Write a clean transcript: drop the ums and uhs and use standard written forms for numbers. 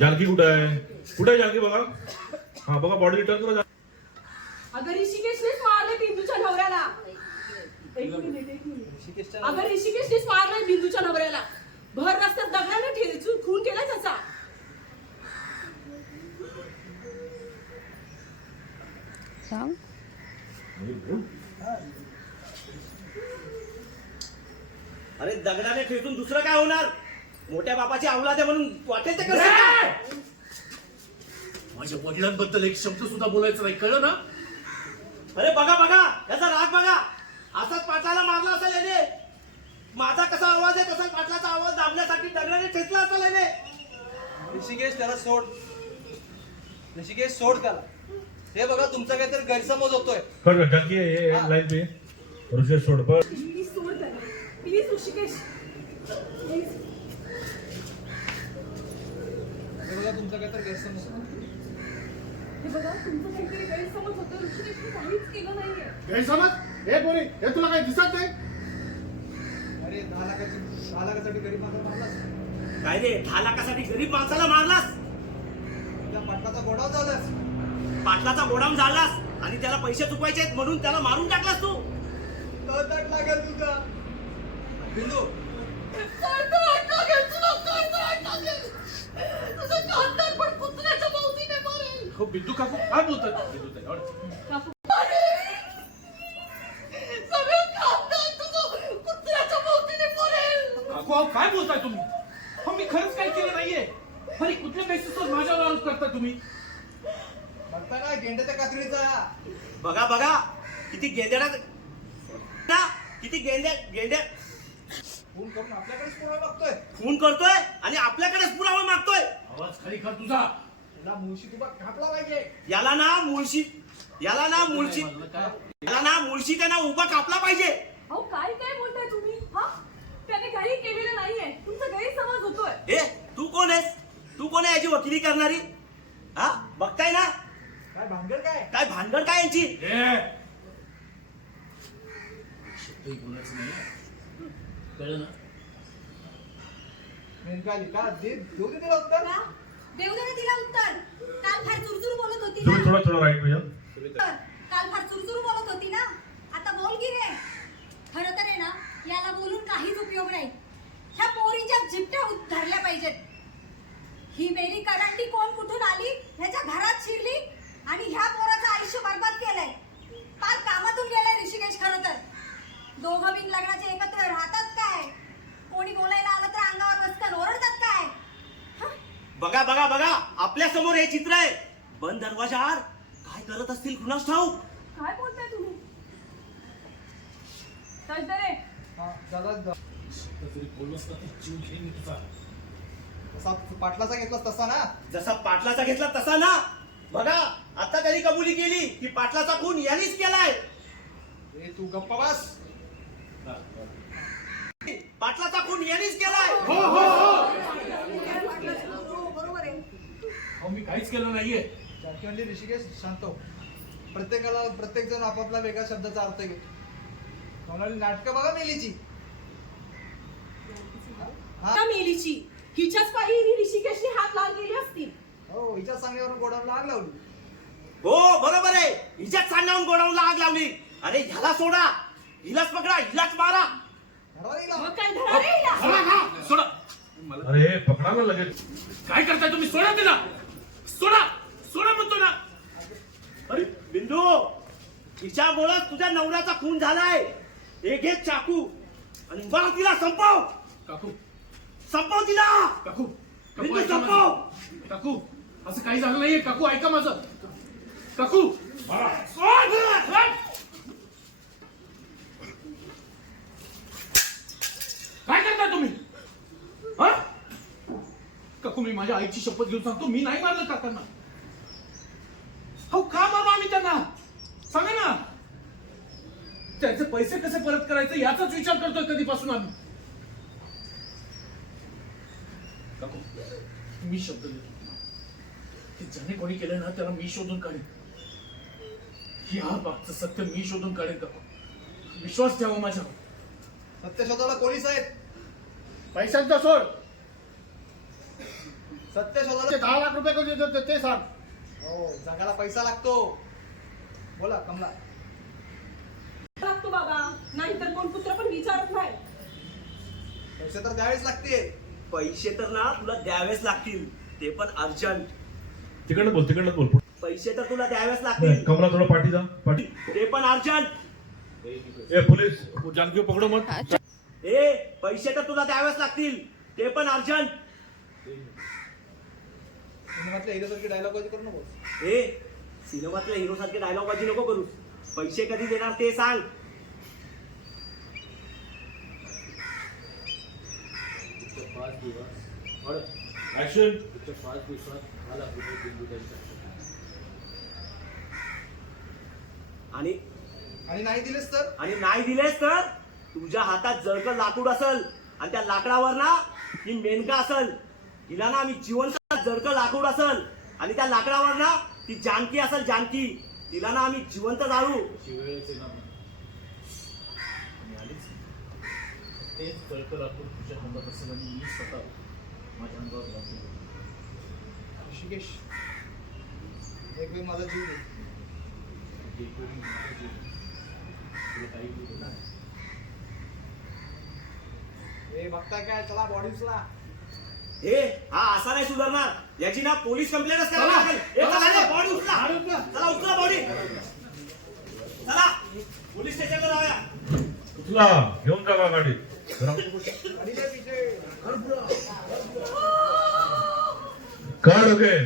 जानकी कुठे आहे? कुठे आहे जानकी बघा. हा बघा बॉडी रिटर्न करा. अगं ऋषिकेशनेच मारले बिंदूच्या नवऱ्याला. एक मिनिट. अगं ऋषिकेशनेच मारले बिंदूच्या नवऱ्याला. भर रस्त्यात दगडाने ठेचून खून केला त्याचा. सांग. अरे दगडाने ठेचून दुसरं काय होणार? मोठ्या बापाची औलाद आहे म्हणून वाटेल ते कसं? माझ्या वडिलांबद्दल एक शब्द सुद्धा बोलायचं नाही, कळलं ना? अरे बघा बघा याचा राग बघा. असाच पाटलाला मारला असेल याने. माझा कसा आवाज आहे तसा पाटलाचा आवाज दाबण्यासाठी दगडाने ठेचला असेल याने. ऋषिकेश त्याला सोड. ऋषिकेश सोड त्याला. हे बघा तुमचा काहीतरी गैरसमज होतोय. जानकी लाईन पे ऋषिकेश सोड. प्लीज सोड त्याला. प्लीज ऋषिकेश. प्लीज. हे बघा तुमचा काहीतरी गैरसमज होतोय. हे बघा तुमचं काहीतरी गैरसमज होतं. ऋषिकेशने काहीच केलं नाहीये. गैरसमज? हे पोरी हे तुला काही दिसत नाही? अरे 10 लाखासाठी गरीब माणसाला मारलास. काय रे 10 लाखासाठी गरीब माणसाला मारलास? त्या पाटलाचा गोडाव झालास. पाटलाचा गोडाऊन झालास आणि त्याला पैसे चुकवायचे आहेत म्हणून त्याला मारून टाकलास तू. तट लागेल तुझा. बिंदू हो बिंदू काकू काय बोलतात? बिंदू ताई, अरे. काकू. काकू अहो काय बोलताय तुम्ही? हो मी खरंच काही केलं नाहीये. अरे कुठल्या बेसिसवर माझ्यावर आरोप करता तुम्ही? बघता काय गेंड्याच्या कात्रीचा. बघा बघा किती किती गेंड्या फोन करून आपल्याकडेच पुरावा बघतोय. खून करतोय आणि आपल्याकडेच पुरावा मागतोय. आवाज खाली कर तुझा. तुला मुळशी तुला कापला पाहिजे. याला ना मुळशी त्यांना उभा कापला पाहिजे. अहो काय काय बोलताय तुम्ही? हा त्याने काही केलेलं नाहीये. तुमचा गैरसमज होतोय. ए तू कोण आहेस? तू कोण आहे याची वकिली करणारी? हा बघताय ना काय भानगड काय? काय भानगड काय यांची? शब्दही बोलायचं नाही, कळलं ना? नेमका आली का? देऊ दे तिला उत्तर. देऊ दे ना तिला उत्तर. काल फार चुरचुर बोलत होती तुम्ही ना. थोडा राईट भैया. काल फार चुरचुर बोलत होती ना. आता बोल की रे. खरं तर आहे ना याला बोलून काहीच उपयोग नाही. ह्या पोरीच्या जिपट्या धरल्या पाहिजेत. ही मेरी करंटी कोण कुठून आली ह्याच्या घरात शिरली आणि ह्या पोराचं आयुष्य बरबाद केलंय. फार कामातून गेलाय ऋषिकेश. खरं तर दोघं बिन लग्नाचे एकत्र राहतात काय? कोणी बोलायला आलं तर अंगावर बसतात ओरडतात काय? बघा बघा बघा आपल्या समोर हे चित्र आहे. बंद दरवाजा आड काय करत असतील कुणास ठाऊक. काय बोलताय तुम्ही? सजदरे हा, दादा तरी बोललोस ना ते जीव घेईन मी तुझा. तसा पाटलाचा घेतलास तसा ना. जसा पाटलाचा घेतला तसा ना. बघा आता त्यांनी कबुली केली की पाटलाचा खून यांनीच केलाय. ए तू गप्पा बस. पाटलाचा खून यांनीच केलाय. बरोबर आहे. अहो मी काहीच केलं नाहीये. जानकी म्हणली ऋषिकेश शांत हो. प्रत्येक जण आपापला वेगळ्या शब्दाचा अर्थ घेतो. नाटकं बघा मेलीची. का मेलीची? हिच्याच पायी ऋषिकेशने हात लाल केले असतील. हो हिच्या सांगण्यावरून गोडाऊनला आग लावली. हो बरोबर आहे. हिच्याच सांगण्याहून गोडाऊनला आग लावली. अरे ह्याला सोडा, हिलाच पकडा, हिलाच मारा. धरा हिला. मग काय धरा रे हिला? सोडा. अरे पकडा ना लगेच. काय करताय तुम्ही? सोडा तिला. सोडा सोडा म्हणतो ना. अरे बिंदू हिच्यामुळे तुझ्या नवऱ्याचा खून झालाय. एक घे चाकू आणि मार तिला. संपव काकू तिला. काकू बिंदू ऐका संपव. माझं. काकू असं काही झालं नाहीये. काकू ऐका माझं. काकू सोड. काय करताय तुम्ही? हा काकू मी माझ्या आईची शपथ घेऊन सांगतो मी नाही मारलं काकांना. हो का मारू आम्ही त्यांना? सांगा ना. त्यांचे पैसे कसे परत करायचे याचाच विचार करतोय कधीपासून आम्ही. काकू मी शब्द देतो की ज्याने कोणी केलं ना त्याला मी शोधून काढेन. या बाबतीचं सत्य मी शोधून काढेन. काकू विश्वास ठेवा माझ्यावर. सत्य शोधायला पोलीस आहेत. पैशांचा सोड. सत्य ते शोधायला 10 लाख रुपये कधी देतो ते सांग. हो जगाला पैसा लागतो. बोला कमला. लागतो बाबा, नाहीतर कोण पुत्र पण विचारत नाही. पैसे तर द्यावेच लागते. पैसे तर ना तुला द्यावेच लागतील, ते पण अर्जंट. तिकडनं बोल. पैसे तर तुला द्यावेच नाही, लागतील, कमला थोडा पाठी जा पाठी. ते पण अर्जंट. ए पोलीस जानकी पकडो मत. ए पैसे तर तुला द्यावेच लागतील, ते पण अर्जंट. सिनेमातल्या हिरो सारखे डायलॉग करू नको. ए सिनेमातल्या हिरो सारखे डायलॉग बाजी नको करू. पैसे कधी देणार ते सांग. ऍक्शन. आणि आणि नाही दिलेस तर नाही दिलेस तर तुझ्या हातात जळक लाकूड असल आणि त्या लाकडावर ना ही मेनका असल. हिला ना आम्ही जिवंत जळक लाकूड असल आणि त्या लाकडावर ना ती जानकी असल. जानकी तिला ना आम्ही जिवंत जाळू. ऋषिकेश एक वेळ माझा जीव दे. ए बघताय काय, चला बॉडी उचला. हे हा असा नाही सुधारणार, याची ना पोलीस कंप्लेंटच करावी लागेल. ए, चला रे, बॉडी उचला. चला उचला बॉडी. चला पोलीस स्टेशनला जाऊया. उचला घेऊन जा का गाडीत. गाडी दे पीछे. काढ ओके.